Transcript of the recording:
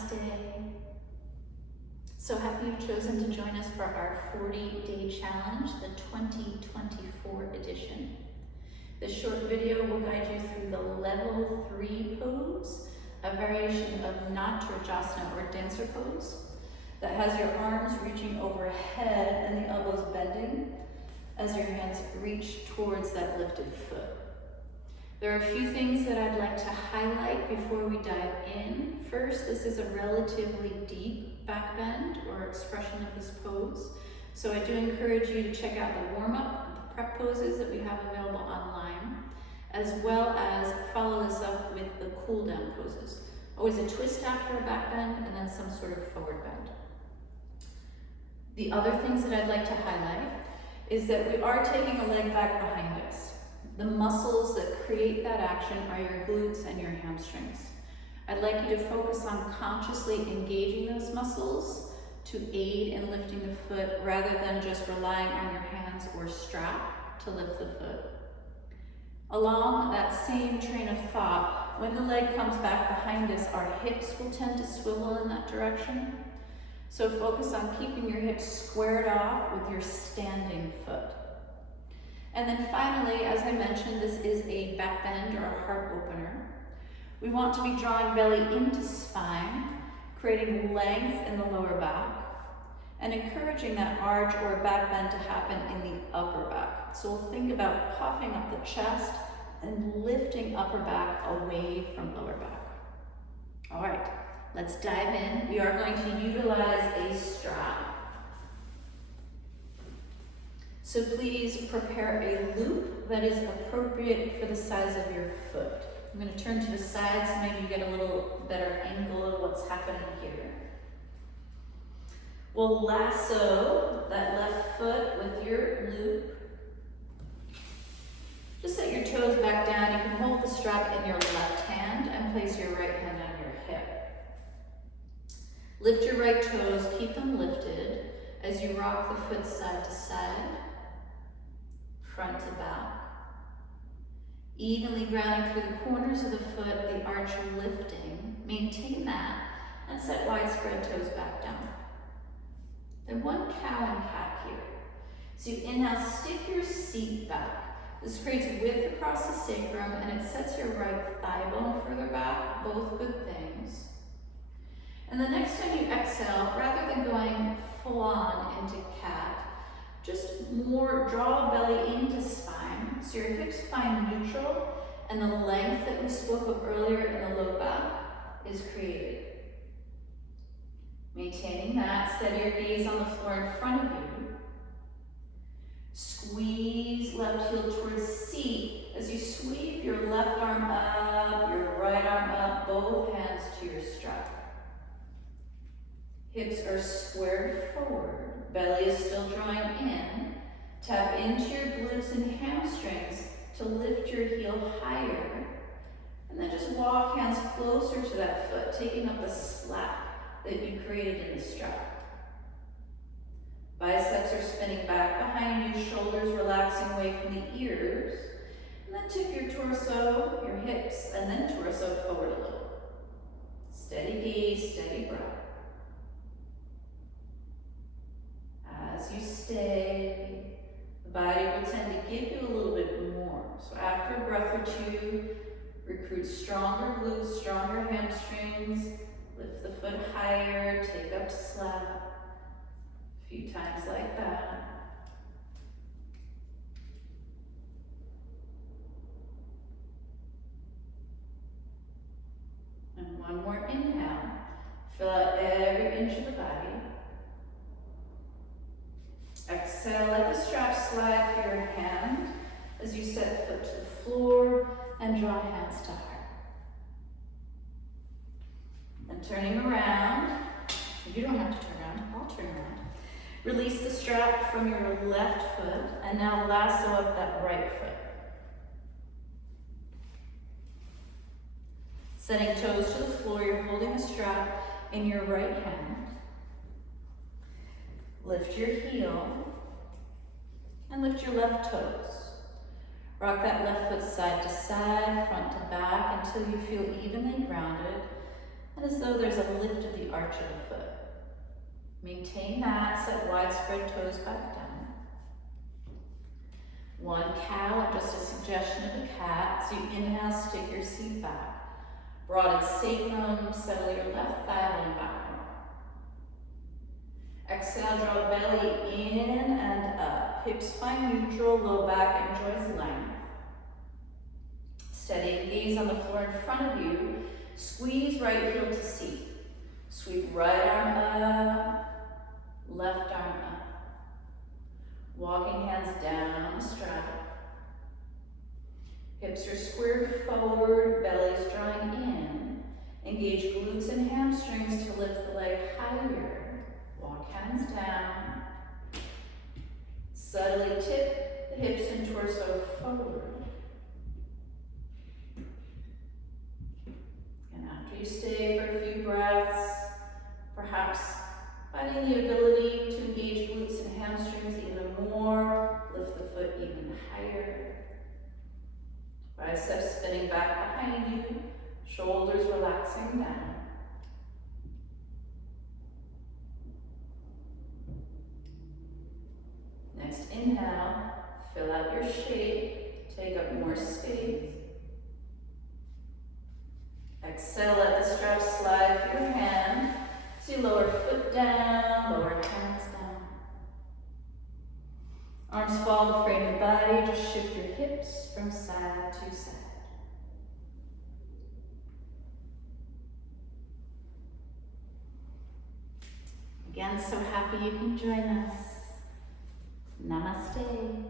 Namaste. So happy you've chosen to join us for our 40-day challenge, the 2024 edition. This short video will guide you through the level 3 pose, a variation of Natrajasana or dancer pose that has your arms reaching overhead and the elbows bending as your hands reach towards that lifted foot. There are a few things that I'd like to highlight before we dive in. First, this is a relatively deep back bend or expression of this pose. So I do encourage you to check out the warm-up, the prep poses that we have available online, as well as follow this up with the cool down poses. Always a twist after a back bend and then some sort of forward bend. The other things that I'd like to highlight is that we are taking a leg back behind us. The muscles that create that action are your glutes and your hamstrings. I'd like you to focus on consciously engaging those muscles to aid in lifting the foot rather than just relying on your hands or strap to lift the foot. Along that same train of thought, when the leg comes back behind us, our hips will tend to swivel in that direction. So focus on keeping your hips squared off with your standing foot. And then finally, as I mentioned, this is a back bend or a heart opener. We want to be drawing belly into spine, creating length in the lower back, and encouraging that arch or back bend to happen in the upper back. So we'll think about puffing up the chest and lifting upper back away from lower back. All right, let's dive in. We are going to utilize a strap. So please prepare a loop that is appropriate for the size of your foot. I'm going to turn to the side so maybe you get a little better angle of what's happening here. We'll lasso that left foot with your loop. Just set your toes back down. You can hold the strap in your left hand and place your right hand on your hip. Lift your right toes, keep them lifted as you rock the foot side to side, front to back. Evenly grounding through the corners of the foot, the arch lifting. Maintain that and set widespread toes back down. Then one cow and cat here. So you inhale, stick your seat back. This creates width across the sacrum and it sets your right thigh bone further back, both good things. And the next time you exhale, rather than going full on into cat, just more draw belly into spine so your hips find neutral and the length that we spoke of earlier in the low back is created. Maintaining that, set your gaze on the floor in front of you. Squeeze left heel towards seat as you sweep your left arm up, your right arm up, both hands to your strap. Hips are squared forward, belly is still drawing in. Tap into your glutes and hamstrings to lift your heel higher. And then just walk hands closer to that foot, taking up the slack that you created in the strap. Biceps are spinning back behind you, shoulders relaxing away from the ears. And then tip your torso, your hips, and then torso forward a little. Steady gaze, steady breath. As you stay, the body will tend to give you a little bit more. So after a breath or two, recruit stronger glutes, stronger hamstrings, lift the foot higher, take up slap. A few times like that. And one more inhale. Fill out every inch of the body. Exhale, let the strap slide through your hand as you set foot to the floor and draw hands to heart. And turning around, you don't have to turn around, I'll turn around. Release the strap from your left foot and now lasso up that right foot. Setting toes to the floor, you're holding the strap in your right hand. Lift your heel and lift your left toes. Rock that left foot side to side, front to back until you feel evenly grounded. and as though there's a lift of the arch of the foot. Maintain that, set widespread toes back down. One cow, or just a suggestion of a cat. So you inhale, stick your seat back. Broaden sacrum, settle your left thigh, lean back more. Exhale, draw belly in and up. Hips find neutral, low back enjoys length. Steady gaze on the floor in front of you. Squeeze right heel to seat. Sweep right arm up, left arm up. Walking hands down on the strap. Hips are squared forward, belly's drawing in. Engage glutes and hamstrings to lift the leg higher. Walk hands down. Subtly tip the hips and torso forward. And after you stay for a few breaths, perhaps finding the ability to engage glutes and hamstrings even more, lift the foot even higher. Biceps spinning back behind you, shoulders relaxing down. Next inhale, fill out your shape, take up more space. Exhale, let the strap slide through your hand. So you lower foot down, lower hands down. Arms fall to frame the body, just shift your hips from side to side. Again, so happy you can join us. Namaste.